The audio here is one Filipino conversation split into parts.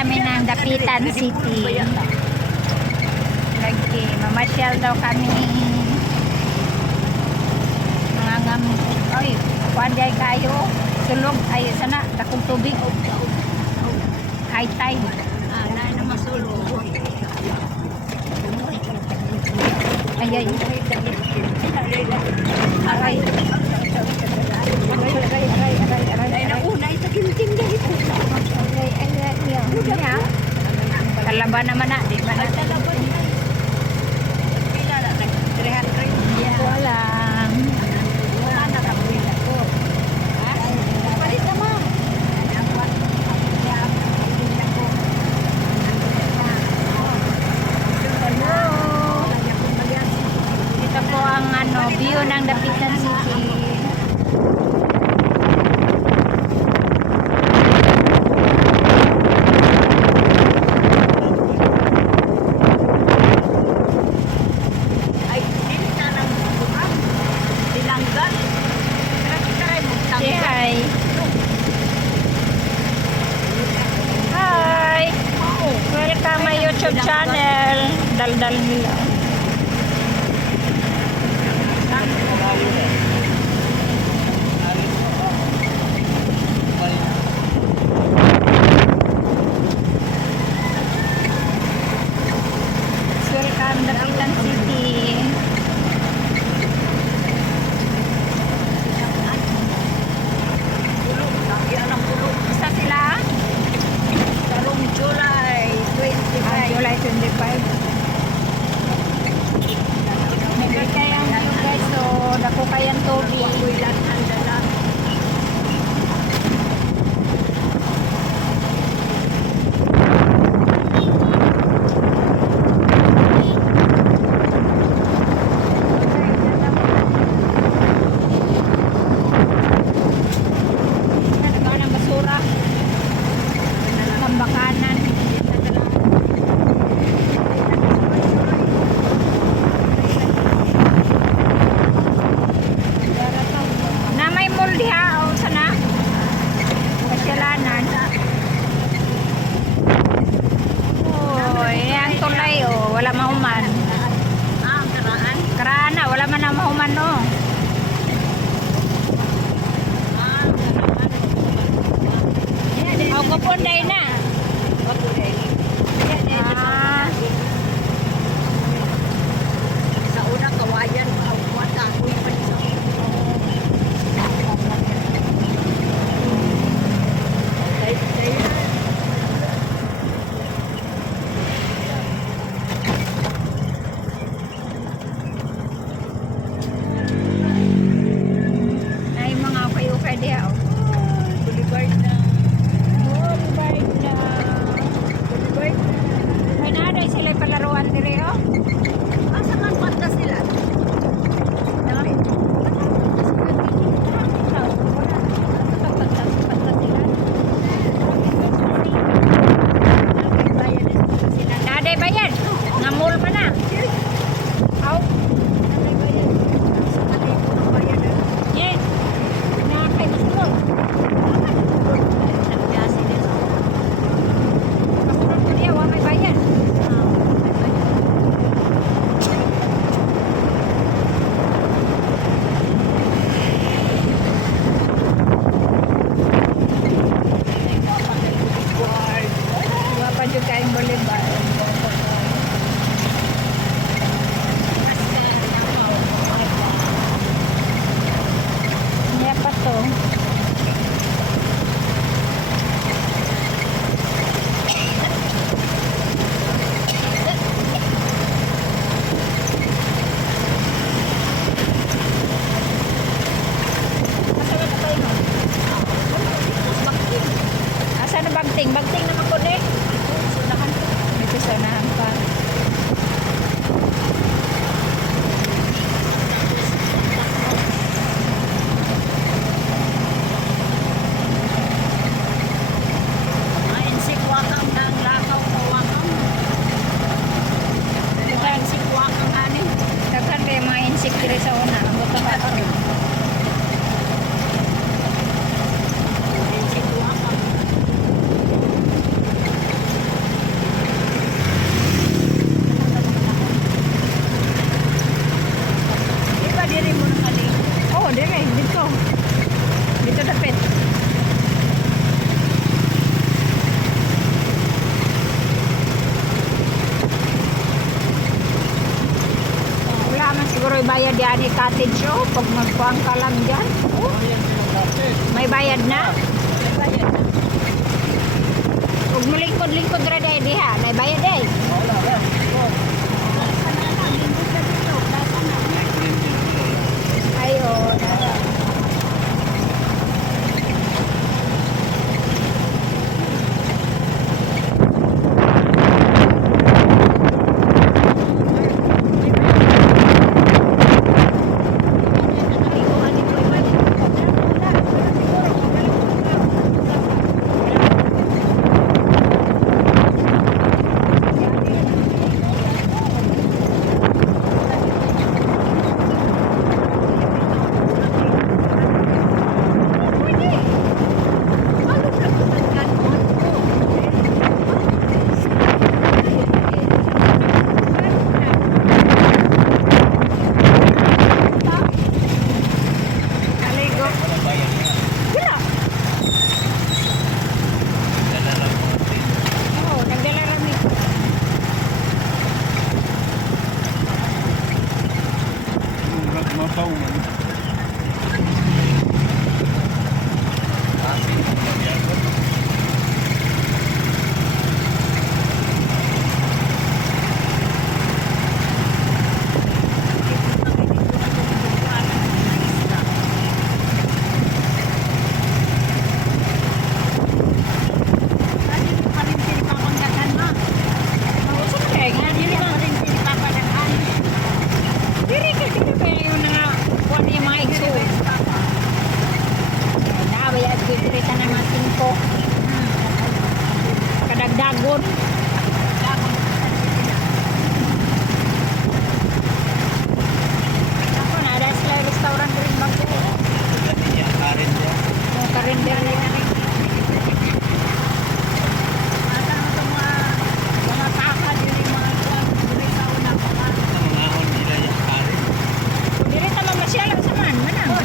kami ng Dapitan City. Lagi, mamasyal daw kami. Mga ngam, ay, kuanday kayo. Sulog, ay, sana, takong tubig. High tide. Na masulog. Ay, ay. Aray. Ay, nauna, itaginting na ito. Kalaban naman na, di ba na? Talaban na. Pila na, 300. Hindi ko alam. Wala na kapila ko. Palit na, ma'am. Hello. Ito po ang view ng Dapitan City. Ay, dili na lang bukas. Dilanggan. Say hi. Hi. Welcome my YouTube channel. Daldal nila. Welcome Dapitan City. Basta sila? Karong July 25. July 25. May kayang view guys. So, dako kaya siguro bayad yan ni cottage oh. Pag magpuang ka lang dyan. Oh, may bayad na. Huwag mo lingkod-lingkod rin eh, diha. May bayad eh. Ay, oh. Naligo. Wala. Oo, nagdala rami. Mabaw man. Oo, siyempre, nga, dili ka yung mga kuwan yung mga igso. Naabay at bibirita ng mga tingko. Kadagdagon. Ako na, ada sila restaurant rin mag-o. Yung karinder na yan. Dili ta mamasyal sa man, manang. Ano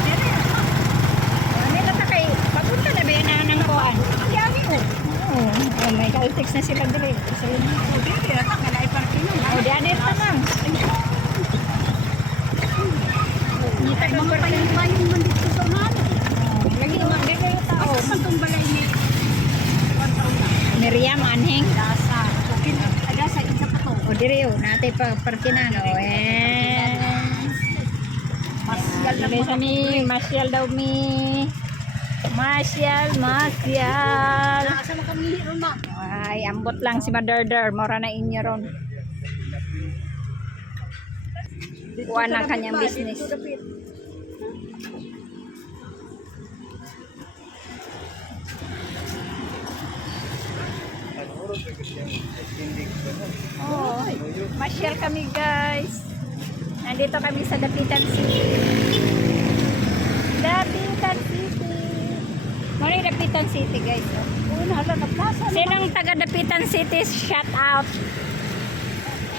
na ta kay papunta na ba yan na ng kuan? Oo, oh, may caltex na sila dili. Sa oh, diyan ito lang. Nitag mo pa yung lagi magdagay yung tao. Miriam Anheng. O diri o, natay pa parkinan o. Lagay sa mi, masyal daw mi. Masyal. Ay, ambot lang si Madarder. Mora na inyo ron. Kuha na kanyang business. Oh, masyal kami guys. Nandito kami sa Dapitan City. Dapitan City. Ano yung Dapitan City guys? Sinong taga Dapitan City? Shout out.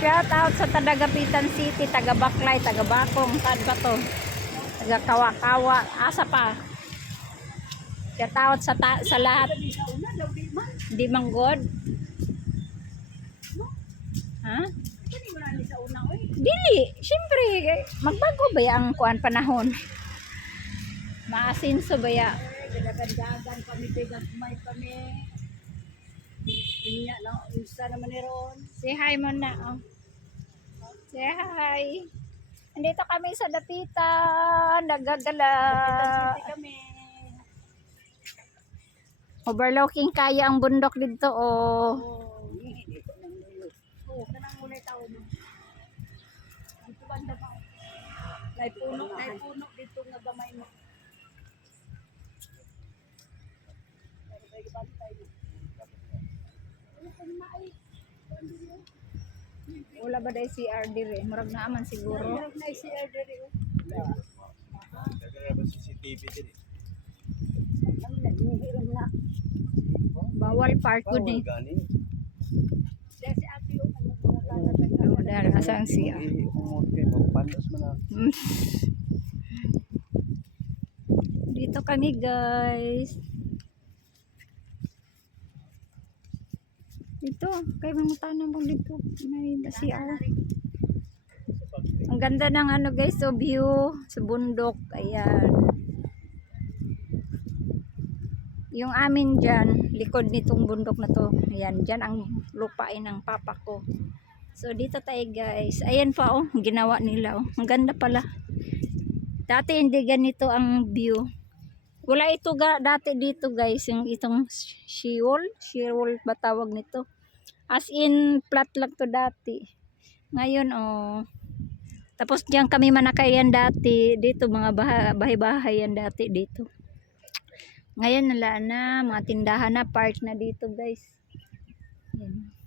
Shout out sa taga Dapitan City, taga Baklay, taga Bakong, saan ba to? Taga Kawa-Kawa, asa pa? Shout out sa lahat. Di manggod? Ha? Dili, syempre magbago ba ya ang kuan panahon? Maasinso ba ya? Dagan kami bigat may kami. Inya lang usa naman ni ron. Say hi mo na. Oh. Say hi. Andito kami sa Dapitan, nagagala. Kami. Overlooking kaya ang bundok dito oh. Kanang mulay tao mo. Dito banda pa. Nay puno dito nga gamay mo. Wala ba dahil CR dire? Murag na aman siguro. Na si Erderi. CCTV din. Ang naghihiram na. Bawal park good eh. Dahil si ate yung Oh, dahil asa ang CR. Mm. Dito kami guys. Dito, kay mga tanong mo dito. May CR. Ang ganda ng ano guys, so view sa bundok. Ayan. Yung amin dyan, likod nitong bundok na to. Ayan, dyan ang lupain ng papa ko. So dito tayo guys. Ayan pa oh, ginawa nila oh. Ang ganda pala. Dati hindi ganito ang view. Wala ito dati dito guys, yung itong sheol ba tawag nito? As in flat lang to dati. Ngayon oh. Tapos diyan kami manakayan dati, dito mga bahay-bahay yan dati dito. Ngayon wala na, mga tindahan na, park na dito guys. Yan.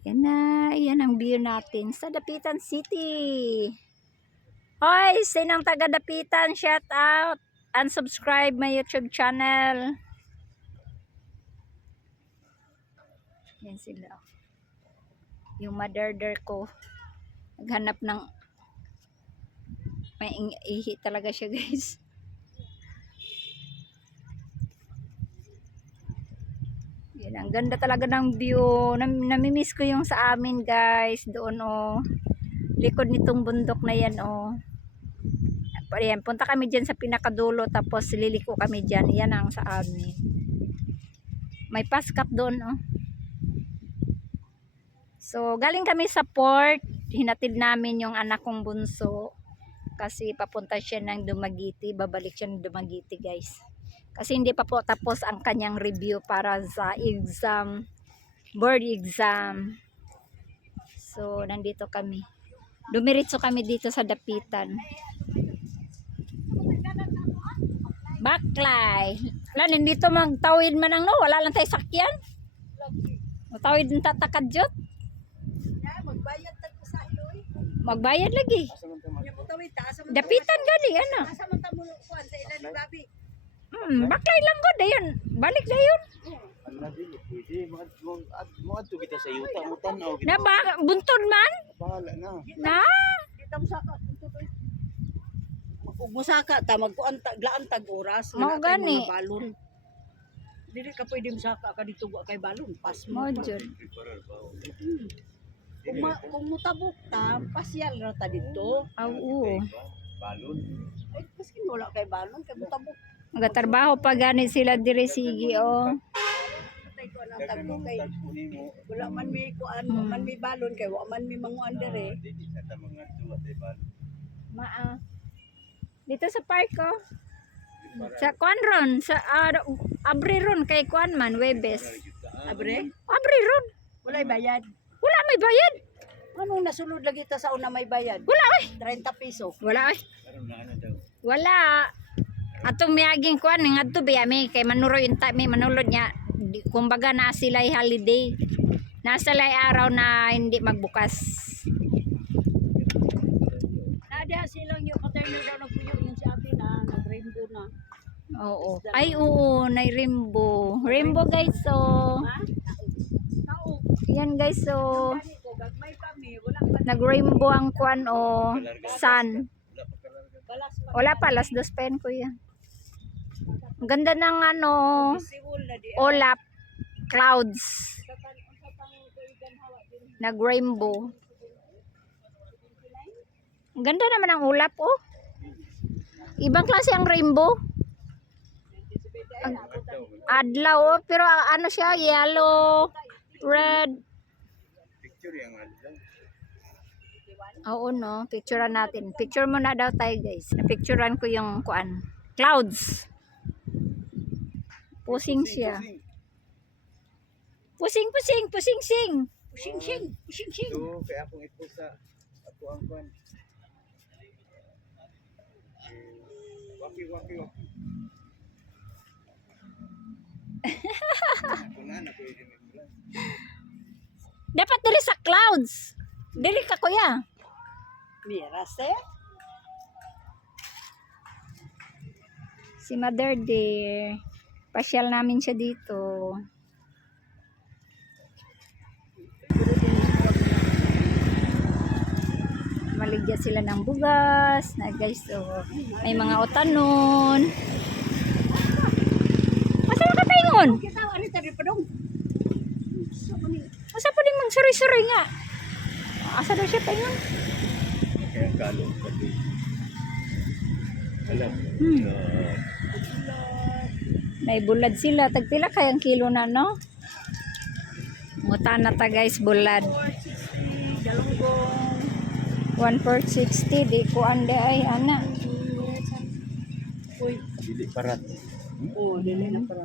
Yan na, yan ang view natin sa Dapitan City. Hoy, sinang taga Dapitan, shout out. Unsubscribe my YouTube channel. Yan sila. Yung mother ko. Naghanap ng may ihi talaga siya guys. Yan, ang ganda talaga ng view. Namimiss ko yung sa amin guys. Doon oh. Likod nitong bundok na yan oh. Ayan, punta kami dyan sa pinakadulo. Tapos liliko kami dyan. Yan ang sa amin. May paskat doon oh. So galing kami sa port. Hinatid namin yung anak kong bunso. Kasi papunta siya ng Dumaguete. Babalik siya ng Dumaguete guys. Kasi hindi pa po tapos ang kanyang review para sa exam, board exam. So, nandito kami. Dumiritso kami dito sa Dapitan. Baklay. Wala, dito magtawid man ang no. Wala lang tayo sakyan. Magtawid ng tatakadyot. Magbayad tayo sa iloy. Magbayad lagi. Dapitan gani, ano? Asa man ta mo kuan sa ilan ni Babi. Baklay lang ko dayon. Balik dayon. Mga to kita sa yuta mo tanaw. Na ba buntod man? Bahala na. Na. Kita mo saka ug musaka ta magkuan taglaan tag oras Mao gani. mga balon. Dili ka pwede musaka ka dito wa kay balon, pas mo. Mo jud. Kung mutabok ta, pasyal ra ta dito. Oo. Balon. Ay paski wala kay balon kay mutabok. Magatrabaho pa gani sila diri sige oh. Patay ko ang tagbo kay wala man may kuan, man may balon kay wa man may manguan dere. Dili sa ta mga tuwa tay balon. Maa. Dito sa park ko. Sa kuan ron, sa abri ron kay kuan man Webes. Abre, Abri ron. walay bayad. Wala may bayad. Anong nasulod lagi ta sa una may bayad? Wala ay. 30 piso. Wala ay. Karon na ano daw. Wala. Atong miyaging kuan ngadto biya mi kay manuroy unta mi manulod niya. Kumbaga na sila holiday. Nasa lay araw na hindi magbukas. Nada silang yung katernal daw nagpuyo yung si ate na nag-rainbow na. Oo. Ay oo, na rainbow. Rainbow guys so. Ha? Tao. Yan guys so. Gani ko gagmay kami, wala pa Nag-rainbow ang kuan o sun. balas pa. Wala pa, last dos pen ko yan. Ang ganda ng ano, Siwol na di. ulap, clouds, nag-rainbow. Ang ganda naman ang ulap oh. Ibang klase ang rainbow. Adlaw oh, pero ano siya, yellow, red. Picture yang adlaw. Oo no, picturean natin. Picture muna daw tayo guys. Napicturean ko yung kuan. Clouds. Pusing siya. Pusing. Pusing sing. So kay akong ito sa ako ang kwan. Waki. Kunan ako i-remember. Dapat diri sa clouds. Dili ka kuya. Mira se. Si Mother Dear. Pasyal namin siya dito. Maligya sila ng bugas. Na guys, so, may mga utanon. Masaya ka tayo Kita ani tadi pedong. Masa pa din magsuri-suri nga. Asa daw siya paingon? Kaya kalo. Pati. Alam. May bulad sila. Tagpila kayang kilo na, no? Muta na ta guys, bulad. 460, galunggong. 1/4 60. Di ko ande ay, ana. Uy, Dili parat. oh, dili na para.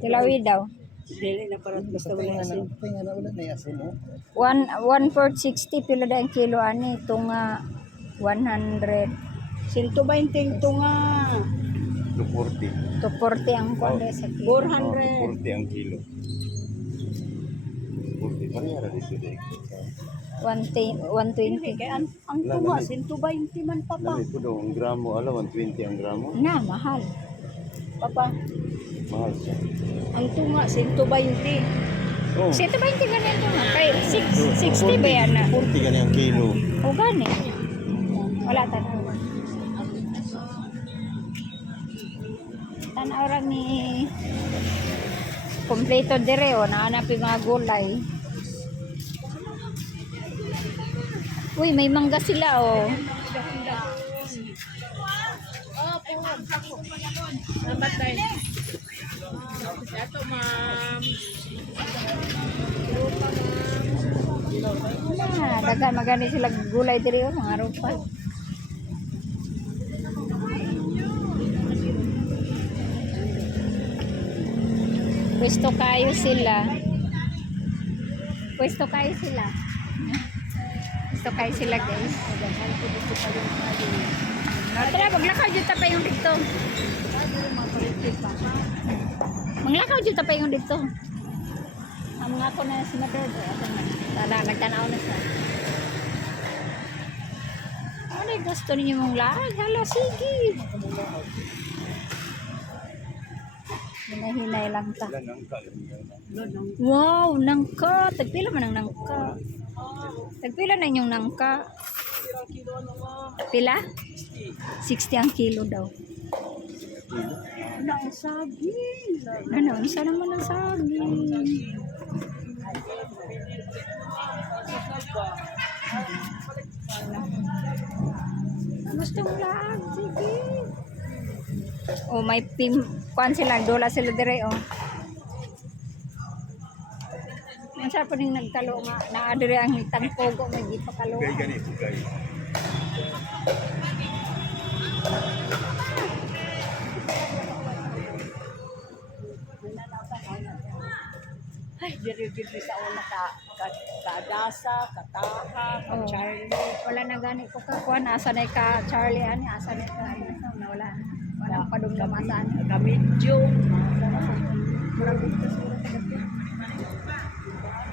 Tilawi daw. Dili na para basta wala asin. Kaya wala na yasin, no? 1/4 60 pila da ang kilo ani. Ito nga 100 120 ito nga. 240. to 40 ang kuwanda sa kilo. 400. 40 ang kilo. 40 parehara dito dek. 120. Kaya ang tunga, 120 man pa pa. Lami po daw, ang gramo, alam, 120 ang gramo. Na, mahal. Papa, Mahal siya. ang tunga, 120. Oh, 120 ganito na. Kay 60 ba yan na? 40 gani ang kilo. O gani. Wala tanaw. Tanaw ra ni kompleto dire o nahanap yung mga gulay. Uy, may mangga sila oh. Salamat tayo. Ito, ma'am. Na, dagan magani sila gulay dire oh, mga rupa. Pwesto kayo sila. Pwesto kayo sila. Pwesto kayo sila guys. Tara, maglakaw dito pa yung dito. Maglakaw dito pa yung dito. Ang mga ko na si Mother. Tara, nagtanaw na siya. Ano yung gusto ninyo mong lag? Hala, sige. Hinahinay lang ta. Wala nang kalam. Wow, nangka. Tagpila man ang nangka. Tagpila na inyong nangka. Pila? 60 ang kilo daw. Ano ang saging? Ano, isa naman ang saging. Gusto mo lang, sige. Oh, may kuan sila, dola sila dire oh. Ang sarap pa rin nagtalo nga, naadire ang tangpogo, may di pa kalo. Gay ganito, gay. Ay, diri-diri sa una ka-dasa, kataha, Oh. ka-charlie. Wala na gani ko ka kuan, asa na ka Charlie ani, asa na ka ano, nawala na. Wala pa dong lamasaan. Kamidyo. Murag dito siguro sa gabi.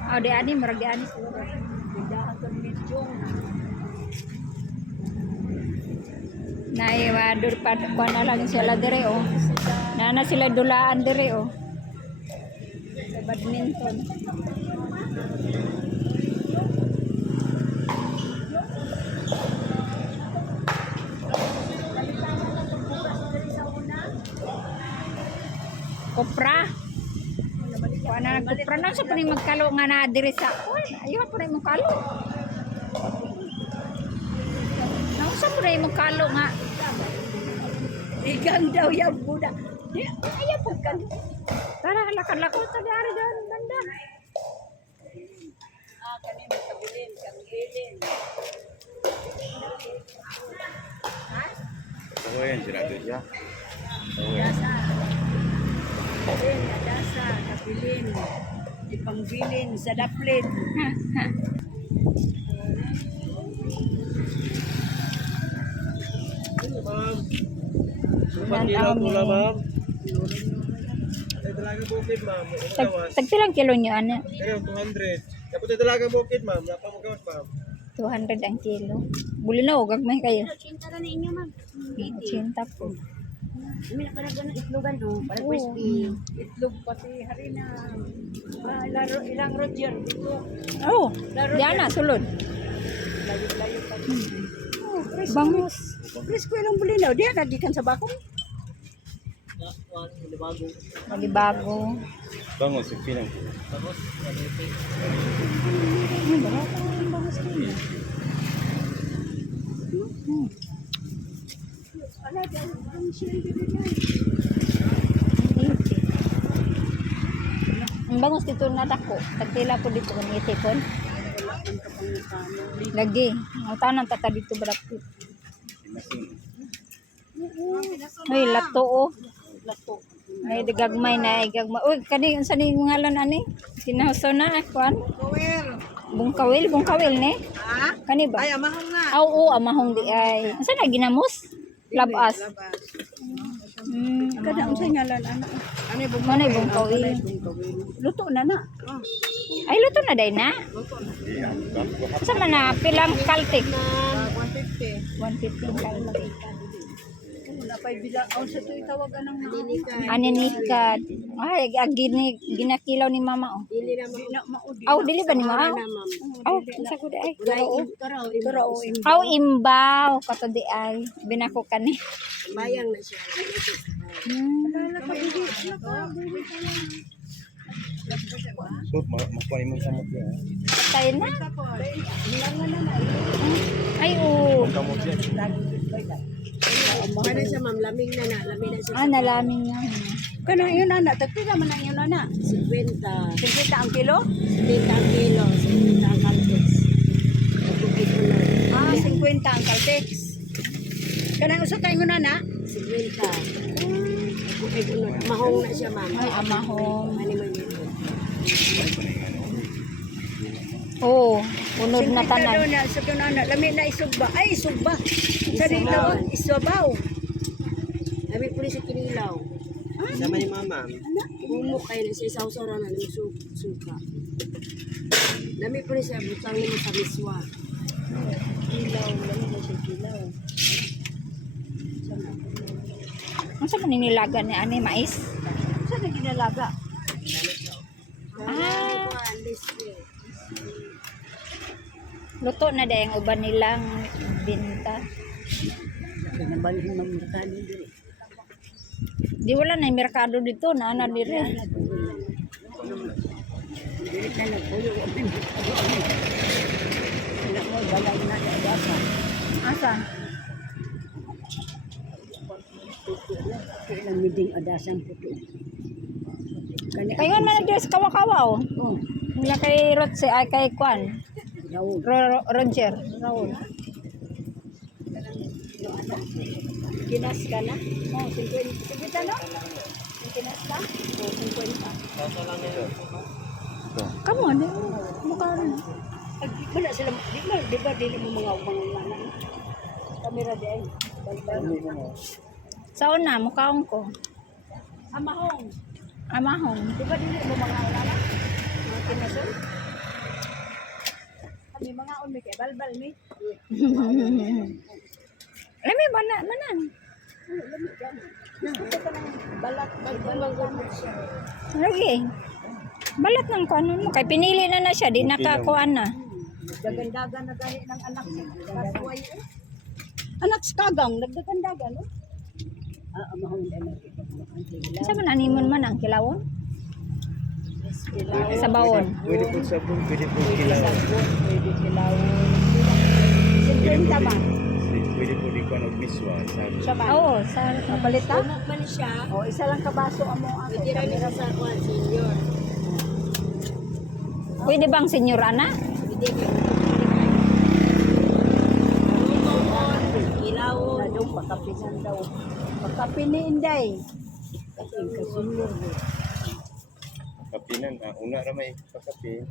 Oh, di ani, murag di ani siguro. Bidahan kamidyo. Naiwadur pa kuan na lang sila dire oh. Nana sila dulaan dire oh. Sa badminton. Kopra. Kuan na kopra na sa pring magkalo nga na dire sa. Uy, ayo pa rin mo kalo. Nausa pa rin mo kalo nga. Igang daw yung buda. Di, ayaw pagkan. Tara, lakad-lakad ta dari dan banda. Kani magkabilin, kangilin. Oo yan, sinato siya. Oo yan. Dasa. Kabilin, dasa, kabilin. Ipangbilin sa daplit. Nantaw mi. Ay, talagang bukid, ma'am. Tagpilang kilo nyo, ano? Kayo, 200. Tapos ay talagang bukid, ma'am. Wala pa mo gawas, ma'am. 200 ang kilo. Buli na, huwag may kayo. Cinta na ninyo, ma'am. 80 po. Hindi na parang ganun itlogan, no? Parang Oo. crispy. Itlog pati harina. Ilang Roger. Dito. Oh, diyan na, sulod. Layo-layo pa. Oh, bangus. Crispy ilang bulinaw. Diyan, nagikan sa bakong. Malibago. Bango, si Pinang. Ay, baka pa ang bangus ko. Ala, ang shield din yan. Ang bangos dito na dako. Tagtila po dito kung itikon. Lagi. Ang tanan tata dito barakit. Ay, lato oh. Lato. Ay, gagmay na. Ay, gagmay. Uy, kani, sa ni ngalan ani? Sinahuso na, kuan? Kawir. Bungkawil ni? Ha? Kani ba? Ay, amahong na. Oo, amahong di ay. Asa na ginamos? Labas. Labas. Kada Ang singalan, ano? Ano yung Ano yung bungkawil? Luto na na. Ay, luto na day na. Asa man na pilang kaltik? 150. 150 kaltik. Wala pa bila. Ang sa ito itawagan ng naninikan. Aninikat. Ay, ginakilaw ni mama oh. Dili na maudi. Aw, dili ba ni mama? Aw, sa ko di ay. Turo. Aw, imbaw kato di ay. Binako kani. Bayang na siya. So, makuha mo sa mga. Tayo na. Ay, oo. Kamot yan. Ano siya ma'am, lamig na na. Lamig na siya. Ah, nalaming nga. Kano yun na? Tagpila man ang yun na? 50. 50 ang kilo? 50 ang kilo. 50 ang kaltex. Ah, 50 ang kaltex. Kanang usa tayo na na? 50. Mahong na siya ma'am. Ay, amahong. Ano man yun? Oo, unod na tanan. Sa kanana, lamig na isugba. Ay, isugba. Sa dito, iswabaw. Lamig po rin sa kinilaw. Sama ni mama. Bumuk kayo na siya sa usaran ng suka. Lamig po rin siya, butang naman sa miswa. Kilaw, lamig na siya kilaw. Ang sa maninilaga ni ani mais? Saan na ginalaga? Ah, luto na day ang uban nilang binta. Nabalhin ng merkado dito. Di wala na yung merkado dito, naana dire. Dito na nagpuyo. Wala mo, balay na dasa. Asa? Kailang miding adasan puto. Kayo man nagdres kawa-kawa oh. Wala kay Rotse ay kay Kwan. Roger. Raul. Kinas ka na? Oh, 50. Sige ta no? Kinas ka? Oh, 50. Kamu ano? Mukha rin. Wala sila, di ba dili mo mga umang kamera di ay. Sa una, mukhaon ko. Amahong. Amahong. Di ba dili mo mga ulala? Mga kinasol? Kami mga on may kay balbal mi. Lami, manan. Ito ka ng balat, balbal siya. Lagi. Balat ng kanon mo. Kay pinili na siya. Di nakakuan na. Dagandagan na gani ng anak sa kasway. Anak sa kagang, nagdagandagan, no? Amahong na Sa man animon man ang kilawon? Sa bawon. Pwede po sabon, pwede po kilaw. Pwede kilawon. 50 ba? Pwede po di ko miswa. Siya ba? Oo, sa Papalita? Umok man siya. O, isa lang kabaso amo ako. Pwede rin sa kwan, senior. pwede bang senyor ana? Pwede rin. Kilawon. Daw, pakapinan daw. Pakapinin day. Kasunod. Kapinan, una ramay pakapin.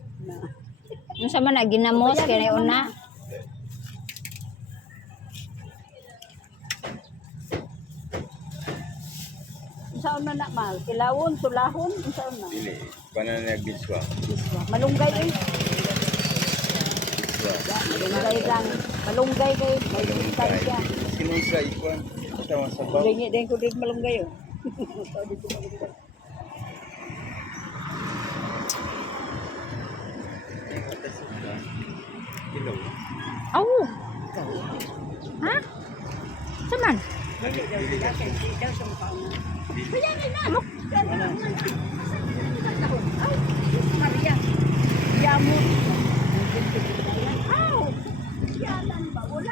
Ano sa man na ginamos kaya una? Saan na mal? Kilawon, tulahon, saan na? Dili, paano na biswa? Malunggay eh. Biswa. Malunggay lang. Malunggay kay malunggay siya. Sinusa ikuan. Tama sa baw. Dingi din ko din malunggay oh. Kilo. Aw. Ha? Saman? Maria. Yamo. Aw.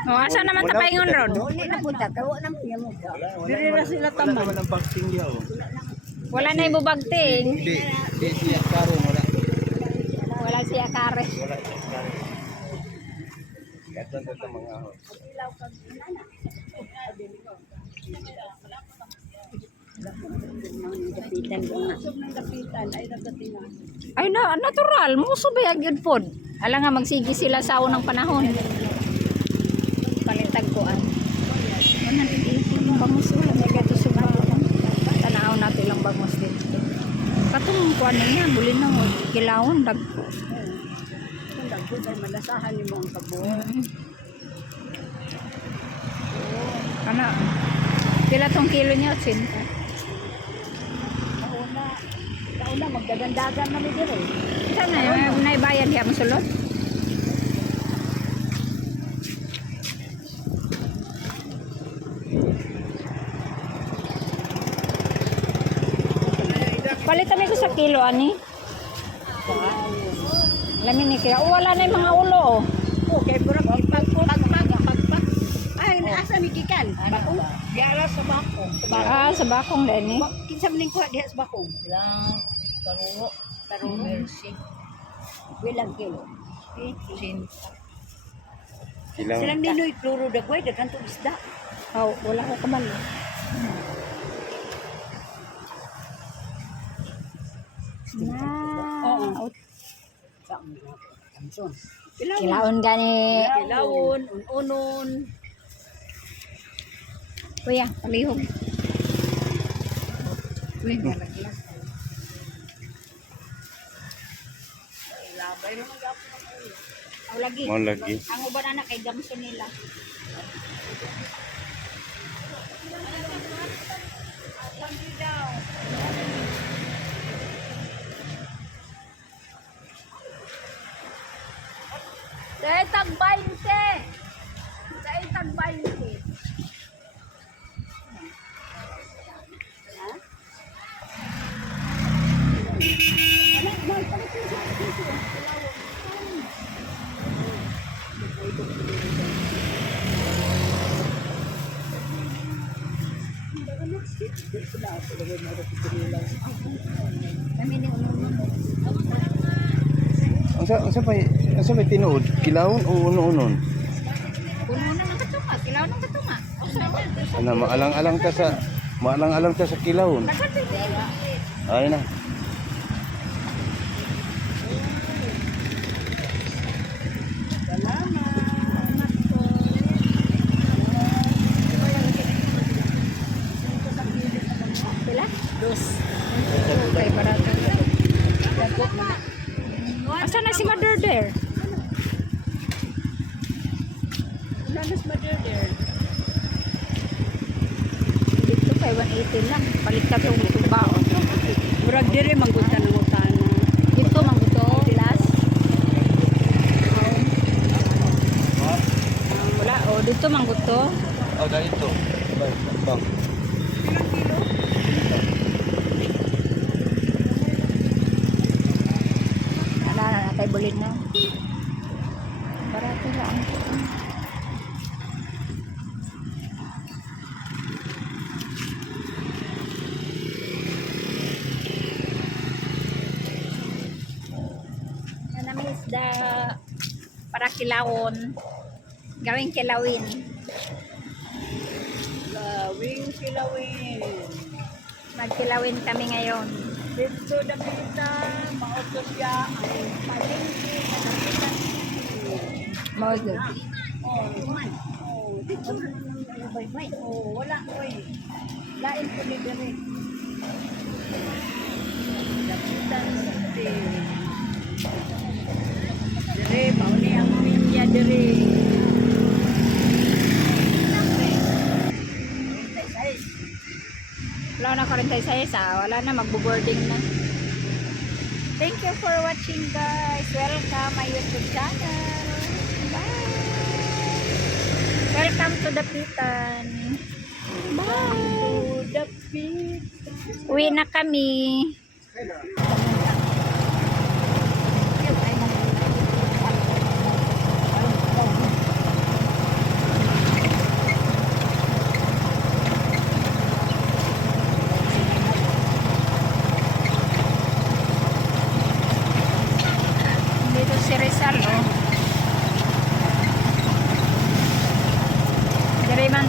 O, asa naman tapaingon ron? Uli na punta, kawa na mo niya mo. Diri ra sila taman. Wala naman ang boxing diya oh. Wala na ibubagting. Di siya karo wala. Wala siya kare. Wala siya karo. Katan sa mga ahon. Dapitan ko nga. Dapitan ay nagdatingan. Ay na, natural. Muso ba yun pod? Alam nga, magsigi sila sa unang panahon. Palitag ko an. Ano yung bangus ulan? May gato sumabutan. Tanaw natin lang bangus dito. Katong kuwan niya, buli na mo. Kilawon, dagko. Kung dagko ay malasahan ni mo ang kabo. Kana, pila tong kilo niya, 80. Kauna magdagandagan na mi dire. Saan na, naibayan diya masulod? Palitan ko sa kilo, ani? Lamin ni kaya, wala na yung mga ulo, oh. Okay, pura pagpag. Ay, asa mi gikan? Bakong. Diara sa bakong. Ah, sa bakong din, eh. Kinsa man ko diha sa bakong? Lang karungo, mercy. Bilang kilo. 15. Kilang. Silang ninoy kloro dagway daghan to isda. Oh, wala ko kabalo. Oo. Samson. Kilaon gani. Kilawon, unon. Kuya, palihog. Uy, malaglas. Labay lang ang gapo ng ulo. Aw lagi. Mo lagi. Ang uban na kay gamso nila. Dahil tag 20. Dahil tag 20. Kami ni ulo. Ang sa may tinuod, kilawon o uno-unon? Puno na ng katunga. Kilaw ng katunga. Ano, maalang-alang ta sa kilawon. Ay na. Pila? Dos. Okay, barato. Asa na si Mother there? Lalas mother there. Dito kay 180 lang. Palit ka itong baon. Murag dire mangguta ng utana. Dito, mangguto. Last. Wala. O, dito mangguto. Oh, dahil ito. Bang. Wala na natay bulin na. Barato lang. Nanamis da para kilawon. Gawing kilawin. Lawing kilawin. Magkilawin kami ngayon. Dito dapita, maoto siya ang palengke na dapitan. Modo. Oh, man. Oh, dito bay-bay. Oh, wala oy. Lain ko ni dire. Dapitan city. Dire, mauni ang minya dire. Wala na 46 ah. Wala na, magbo-boarding na. Thank you for watching guys. Welcome my YouTube channel. Bye. Welcome to the Pitan. Bye. Uwi na kami.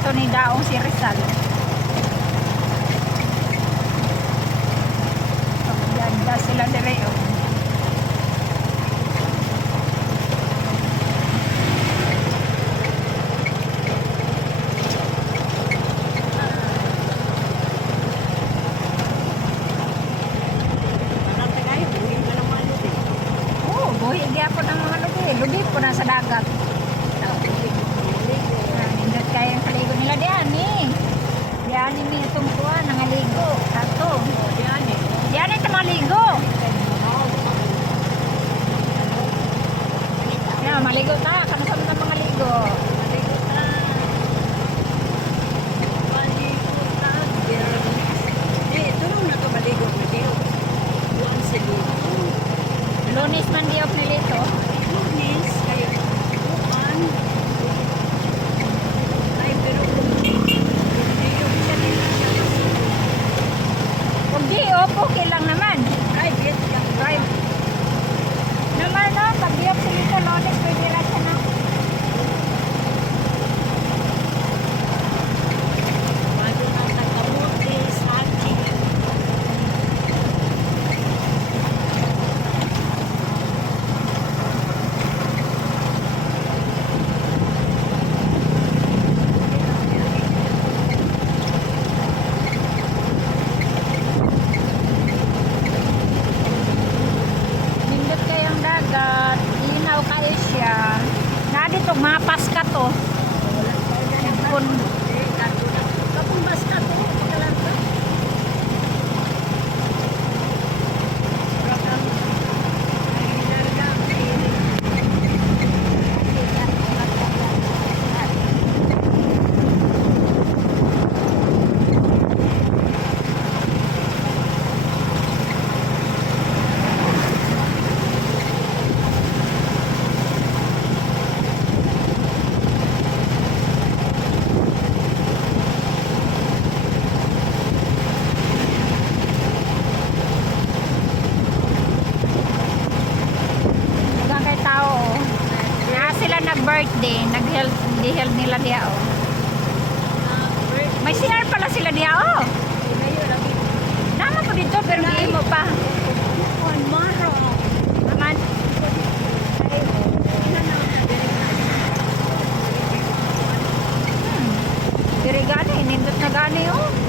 to ni Daong si Rizal. Ganda sila dire. Oh. Parang tayo, buhay ka ng mga luti. Oh, buhi gyapon ang mga lubi. Lubi po na sa dagat. Nindot kayo ang kaligo nila diyan eh. Diyan ni itong kuha nangaligo. Kato. Diyan ito maligo. Na maligo ta, kanusam ta mga ligo. Lunes man di off nilito. Kung di off, okay lang naman. Drive. Naman no, pag di off nilito, Lunes pwede lang siya na. Nindot kayang dagat, inaw kayo siya. Na dito, mapas ka to. Kung hanggang kay tao. Na sila nag-birthday, nag-held nila diya oh. May CR pala sila diya oh. Nama po dito pero hindi mo pa. Naman. Diri gani, nindot na gani oh.